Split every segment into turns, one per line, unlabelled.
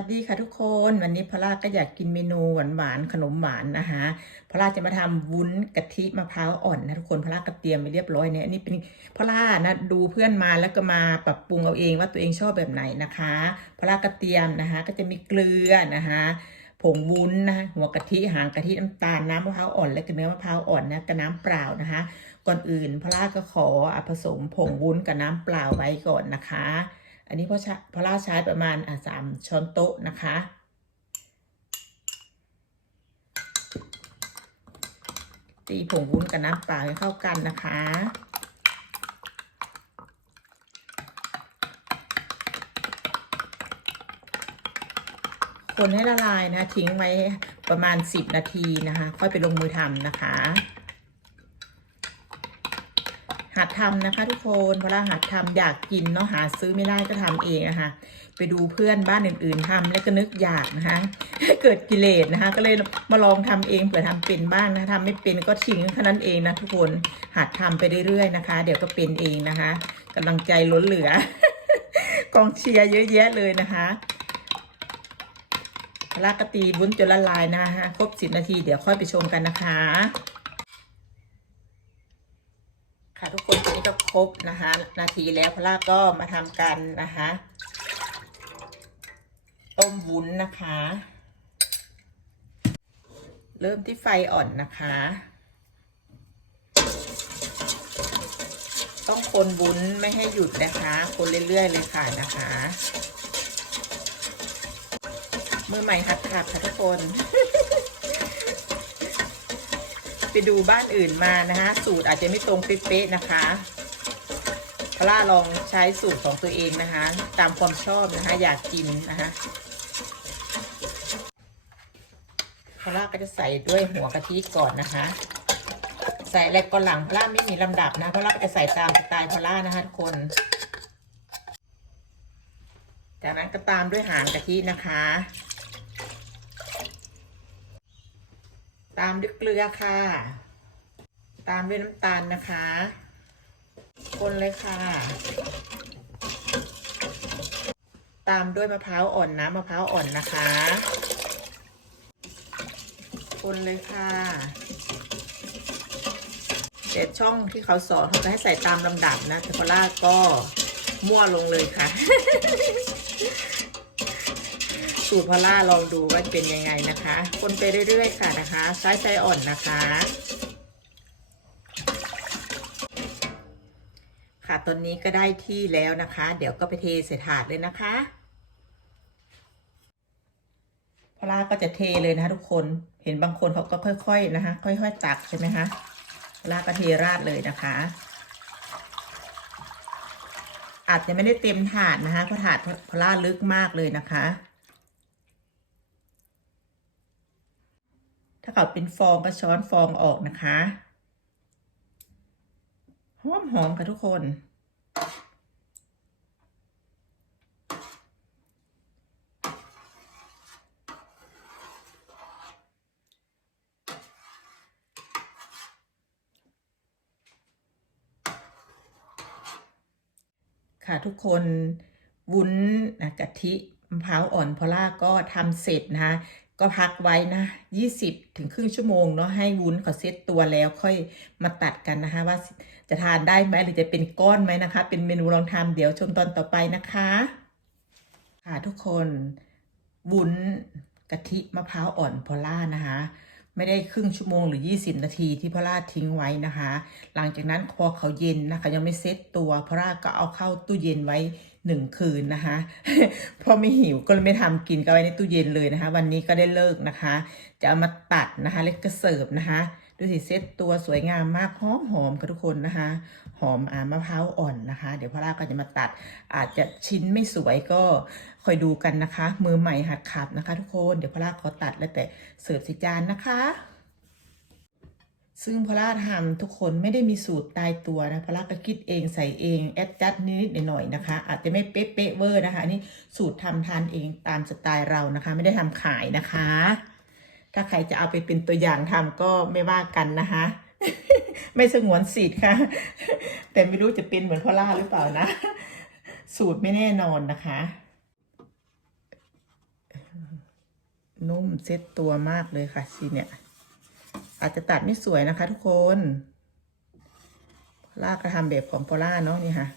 วัสดีค่ะทุกคนวันนี้พอล่าก็อยากกินเมนูหวานหวานๆขนมหวานนะคะพอล่าจะมาทำวุ้นกะทิมะพร้าวอ่อนนะทุกคนพอล่าก็เตรียมไปเรียบร้อยเนี่ยอันนี้เป็นพอล่านะดูเพื่อนมาแล้วก็มาปรับปรุงเอาเองว่าตัวเองชอบแบบไหนนะคะพอล่าก็เตรียมนะคะ ก็จะมีเกลือนะคะผงวุ้นนะคะหัวกะทิหางกะทิน้ำตาลน้ำมะพร้าวอ่อนและก็เนื้อมะพร้าวอ่อนนะกับน้ำเปล่านะคะ ก่อนอื่นพอล่าก็ขออผสมผงวุ้นกับน้ำเปล่าไว้ก่อนนะคะ อันนี้พอชะพอล่าใช้ประมาณอะสามช้อนโต๊ะนะคะ ตีผงวุ้นกับน้ำเปล่าให้เข้ากันนะคะคนให้ละลายนะ ทิ้งไว้ประมาณ 10 นาทีนะคะ ค่อยไปลงมือทำนะคะ หัดทำนะคะ ทุกคนเพราะว่าหัดทำอยากกินเนาะหาซื้อไม่ได้ก็ทำเองนะคะไปดูเพื่อนบ้านอื่น ๆทำแล้วก็นึกอยากนะคะเกิดกิเลสนะคะ ก็เลยมาลองทำเองเผื่อทำเป็นบ้างนะทำไม่เป็นก็ทิ้งแค่นั้นเองนะทุกคนหัดทำไปเรื่อยๆนะคะ เดี๋ยวก็เป็นเองนะคะกำลังใจล้นเหลือกองเชียร์เยอะแยะเลยนะคะลากกตีบุ้นจนละลายนะคะครบสิบนาทีเดี๋ยวค่อยไปชมกันนะคะ ค่ะทุกคนนนี้ก็ครบนะคะนาทีแล้วพลาก็มาทำกันนะคะต้มวุ้นนะคะ เริ่มที่ไฟอ่อนนะคะ ต้องคนวุ้นไม่ให้หยุดนะคะ คนเรื่อยๆเลยค่ะนะคะ มือใหม่หัดขับค่ะทุกคน ดูบ้านอื่นมานะคะสูตรอาจจะไม่ตรงเป๊ะๆนะคะพล่าลองใช้สูตรของตัวเองนะคะ ตามความชอบนะคะ อยากกินนะคะพล่าก็จะใส่ด้วยหัวกะทิก่อนนะคะ ใส่อะไรก่อนหลังพล่าไม่มีลำดับนะพล่าก็จะใส่ตามสไตล์พล่านะคะทุกคน จากนั้นก็ตามด้วยหางกะทินะคะ ตามด้วยเกลือค่ะ ตามด้วยน้ำตาลนะคะ คนเลยค่ะ ตามด้วยมะพร้าวอ่อนน้ำมะพร้าวอ่อนนะคะ คนเลยค่ะเด็ดช่องที่เขาสอนเขาจะให้ใส่ตามลำดับนะแต่พอล่าก็มั่วลงเลยค่ะ สูตรพอล่าลองดูว่าเป็นยังไงนะคะ คนไปเรื่อยๆค่ะนะคะใช้ไฟอ่อนนะคะ ค่ะตอนนี้ก็ได้ที่แล้วนะคะ เดี๋ยวก็ไปเทใส่ถาดเลยนะคะพอล่าก็จะเทเลยนะคะทุกคนเห็นบางคนเขาก็ค่อย ๆนะคะ ค่อย ๆ ตักใช่ไหมคะพอล่าก็เทราดเลยนะคะอาจจะไม่ได้เต็มถาดนะคะเพราะถาดพล่าลึกมากเลยนะคะ ถ้าเขาเป็นฟองก็ช้อนฟองออกนะคะหอมหอมค่ะทุกคน ค่ะทุกคนวุ้นนะกะทิมะพร้าวอ่อนพอล่าก็ทำเสร็จนะคะ ก็พักไว้นะ 20 ถึงครึ่งชั่วโมงเนาะให้วุ้นเขาเซตตัวแล้วค่อยมาตัดกันนะคะ ว่าจะทานได้ไหมหรือจะเป็นก้อนไหมนะคะ เป็นเมนูลองทำเดี๋ยวชมตอนต่อไปนะคะ ค่ะทุกคนวุ้นกะทิมะพร้าวอ่อนพอล่านะคะ ไม่ได้ครึ่งชั่วโมงหรือ 20 นาทีที่พระราทิ้งไว้นะคะ หลังจากนั้นพอเขาเย็นนะคะ ยังไม่เซ็ตตัวพระราก็เอาเข้าตู้เย็นไว้หนึ่งคืนนะคะพอไม่หิวก็เลยไม่ทำกินก็ไว้ในตู้เย็นเลยนะคะ วันนี้ก็ได้เลิกนะคะ จะเอามาตัดนะคะแล้วก็เสิร์ฟนะคะ ดูสิเซ็ตตัวสวยงามมากหอมหอมค่ะทุกคนนะคะ หอมอามะพร้าวอ่อนนะคะ เดี๋ยวพอล่าก็จะมาตัด อาจจะชิ้นไม่สวยก็คอยดูกันนะคะ มือใหม่หัดขับนะคะ ทุกคนเดี๋ยวพอล่าขอตัดแล้วแต่เสิร์ฟใส่จานนะคะซึ่งพอล่าทำทุกคนไม่ได้มีสูตรตายตัวนะพอล่าก็คิดเองใส่เองแอดจัดนิดๆหน่อยๆนะคะ อาจจะไม่เป๊ะๆเวอร์นะคะอันนี่สูตรทำทานเองตามสไตล์เรานะคะ ไม่ได้ทำขายนะคะ ถ้าใครจะเอาไปเป็นตัวอย่างทำก็ไม่ว่ากันนะคะ ไม่สงวนสิทธิ์ค่ะ แต่ไม่รู้จะเป็นเหมือนพ่อล่าหรือเปล่านะ สูตรไม่แน่นอนนะคะ นุ่มเซ็ตตัวมากเลยค่ะสีเนี่ย อาจจะตัดไม่สวยนะคะทุกคนพอล่าก็ทำแบบของพอล่าเนาะนี่ค่ะ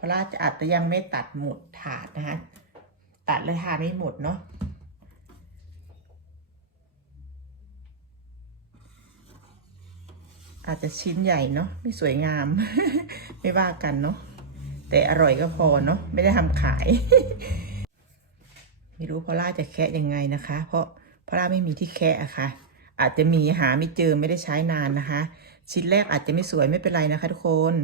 พอล่าจะอาจจะยังไม่ตัดหมดถาดนะคะ ตัดเลยทาไม่หมดเนาะอาจจะชิ้นใหญ่เนาะไม่สวยงาม ไม่ว่ากันเนาะแต่อร่อยก็พอเนาะไม่ได้ทำขาย ไม่รู้พอล่าจะแคะยังไงนะคะ เพราะพอล่าไม่มีที่แคะอะค่ะ อาจจะมีหาไม่เจอไม่ได้ใช้นานนะคะ ชิ้นแรกอาจจะไม่สวยไม่เป็นไรนะคะทุกคน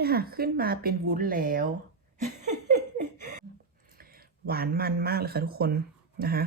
นี่ยค่ะ ขึ้นมาเป็นวุ้นแล้ว หวานมันมากเลยค่ะทุกคนนะคะ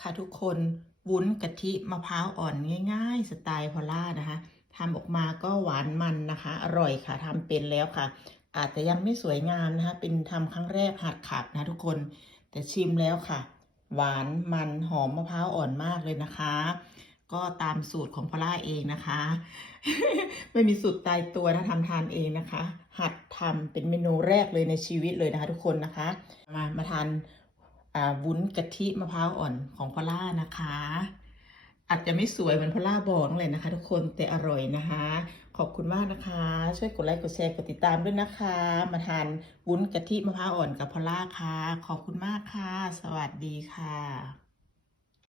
ค่ะทุกคนวุ้นกะทิมะพร้าวอ่อนง่าย ๆ สไตล์พอล่านะคะทำออกมาก็หวานมันนะคะ อร่อยค่ะทำเป็นแล้วค่ะ อาจจะยังไม่สวยงามนะคะ เป็นทำครั้งแรกหัดขับนะทุกคน แต่ชิมแล้วค่ะ หวานมันหอมมะพร้าวอ่อนมากเลยนะคะ ก็ตามสูตรของพอล่าเองนะคะ ไม่มีสูตรตายตัวนะทำทานเองนะคะ หัดทำเป็นเมนูแรกเลยในชีวิตเลยนะคะ ทุกคนนะคะ มามาทาน วุ้นกะทิมะพร้าวอ่อนของพอล่านะคะ อาจจะไม่สวยเหมือนพอล่าบอกเลยนะคะ ทุกคนแต่อร่อยนะคะ ขอบคุณมากนะคะ ช่วยกดไลค์กดแชร์กดติดตามด้วยนะคะ มาทานวุ้นกะทิมะพร้าวอ่อนกับพอล่าค่ะ ขอบคุณมากค่ะ สวัสดีค่ะ